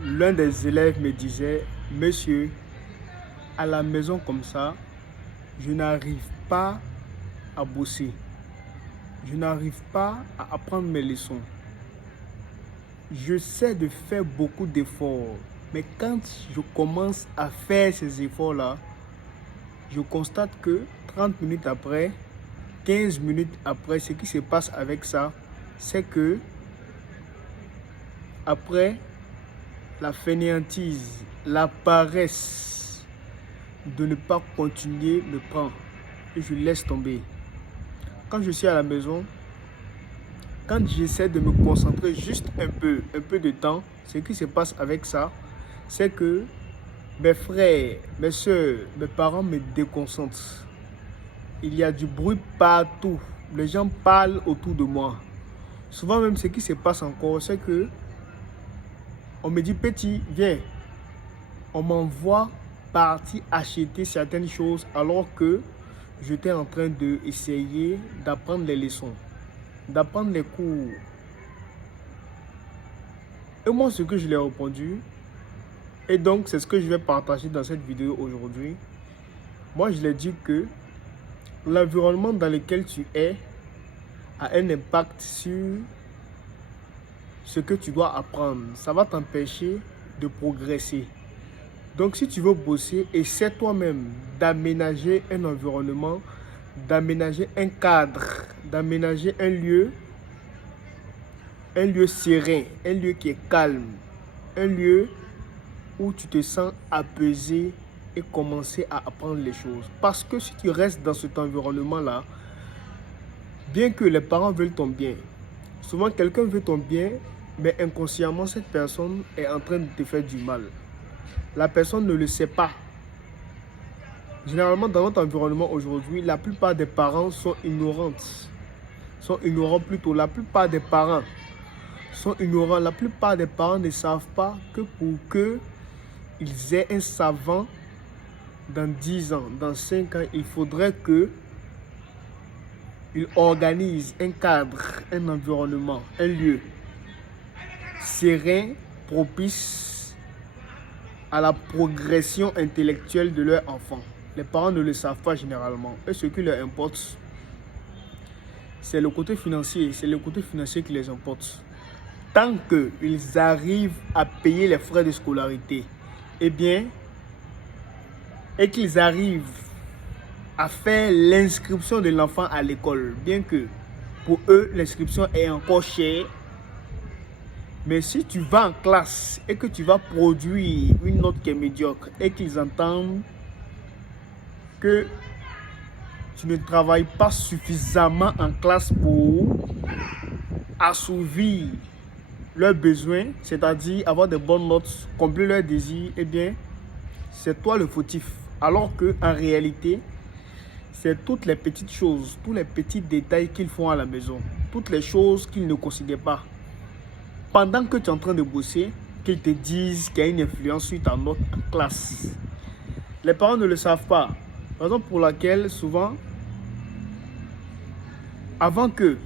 L'un des élèves me disait, monsieur, à la maison comme ça, je n'arrive pas à bosser. Je n'arrive pas à apprendre mes leçons. J'essaie de faire beaucoup d'efforts. Mais quand je commence à faire ces efforts-là, je constate que 30 minutes après, 15 minutes après, ce qui se passe avec ça, c'est que après, la fainéantise, la paresse de ne pas continuer me prend et je laisse tomber. Quand je suis à la maison, quand j'essaie de me concentrer juste un peu de temps, ce qui se passe avec ça, c'est que mes frères, mes soeurs, mes parents me déconcentrent. Il y a du bruit partout. Les gens parlent autour de moi. Souvent même, ce qui se passe encore, c'est que on me dit, petit, viens. On m'envoie partir acheter certaines choses alors que j'étais en train d'essayer d'apprendre les leçons, d'apprendre les cours. Et moi, ce que je lui ai répondu, et donc c'est ce que je vais partager dans cette vidéo aujourd'hui. Moi, je lui ai dit que l'environnement dans lequel tu es a un impact sur ce que tu dois apprendre. Ça va t'empêcher de progresser. Donc, si tu veux bosser, essaie toi-même d'aménager un environnement, d'aménager un cadre, d'aménager un lieu serein, un lieu qui est calme, un lieu où tu te sens apaisé et commencer à apprendre les choses. Parce que si tu restes dans cet environnement-là, bien que les parents veulent ton bien, souvent quelqu'un veut ton bien, mais inconsciemment, cette personne est en train de te faire du mal. La personne ne le sait pas. Généralement, dans notre environnement aujourd'hui, la plupart des parents sont ignorantes. Sont ignorants plutôt. La plupart des parents sont ignorants. La plupart des parents ne savent pas que pour qu'ils aient un savant dans 10 ans, dans 5 ans, il faudrait qu'ils organisent un cadre, un environnement, un lieu serein, propice à la progression intellectuelle de leur enfant. Les parents ne le savent pas généralement. Et ce qui leur importe, c'est le côté financier. C'est le côté financier qui les importe. Tant qu'ils arrivent à payer les frais de scolarité, eh bien, et qu'ils arrivent à faire l'inscription de l'enfant à l'école, bien que pour eux, l'inscription est encore chère. Mais si tu vas en classe et que tu vas produire une note qui est médiocre et qu'ils entendent que tu ne travailles pas suffisamment en classe pour assouvir leurs besoins, c'est-à-dire avoir de bonnes notes, combler leurs désirs, eh bien, c'est toi le fautif. Alors qu'en réalité, c'est toutes les petites choses, tous les petits détails qu'ils font à la maison, toutes les choses qu'ils ne considèrent pas. Pendant que tu es en train de bosser, qu'ils te disent qu'il y a une influence sur ta note en classe. Les parents ne le savent pas. Raison pour laquelle, souvent, avant que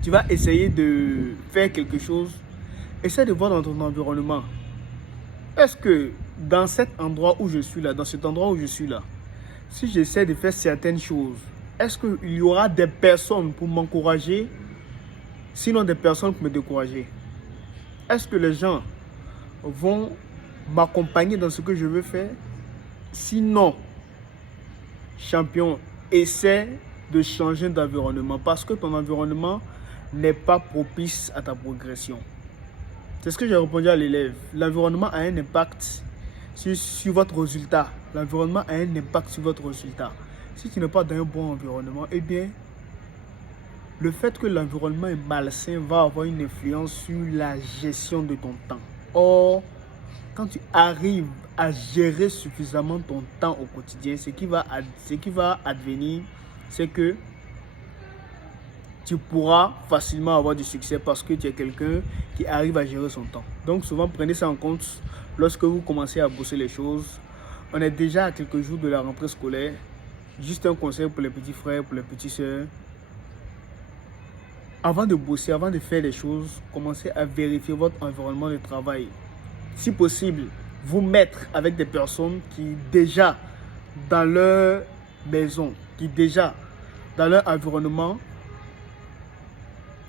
tu vas essayer de faire quelque chose, essaie de voir dans ton environnement. Est-ce que dans cet endroit où je suis là, dans cet endroit où je suis là, si j'essaie de faire certaines choses, est-ce qu'il y aura des personnes pour m'encourager, sinon des personnes pour me décourager? Est-ce que les gens vont m'accompagner dans ce que je veux faire? Sinon, champion, essaie de changer d'environnement parce que ton environnement n'est pas propice à ta progression. C'est ce que j'ai répondu à l'élève. L'environnement a un impact sur votre résultat. L'environnement a un impact sur votre résultat. Si tu n'es pas dans un bon environnement, eh bien, le fait que l'environnement est malsain va avoir une influence sur la gestion de ton temps. Or, quand tu arrives à gérer suffisamment ton temps au quotidien, ce qui va advenir, c'est que tu pourras facilement avoir du succès parce que tu es quelqu'un qui arrive à gérer son temps. Donc souvent, prenez ça en compte lorsque vous commencez à bosser les choses. On est déjà à quelques jours de la rentrée scolaire. Juste un conseil pour les petits frères, pour les petites sœurs. Avant de bosser, avant de faire les choses, commencez à vérifier votre environnement de travail. si possible, vous mettre avec des personnes qui déjà dans leur maison, qui déjà dans leur environnement,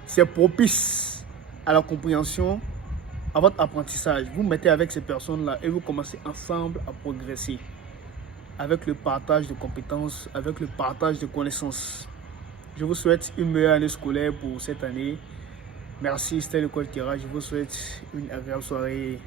c'est propice à la compréhension, à votre apprentissage. Vous mettez avec ces personnes-là et vous commencez ensemble à progresser avec le partage de compétences, avec le partage de connaissances. Je vous souhaite une meilleure année scolaire pour cette année. Merci, c'était le coach Kira. Je vous souhaite une agréable soirée.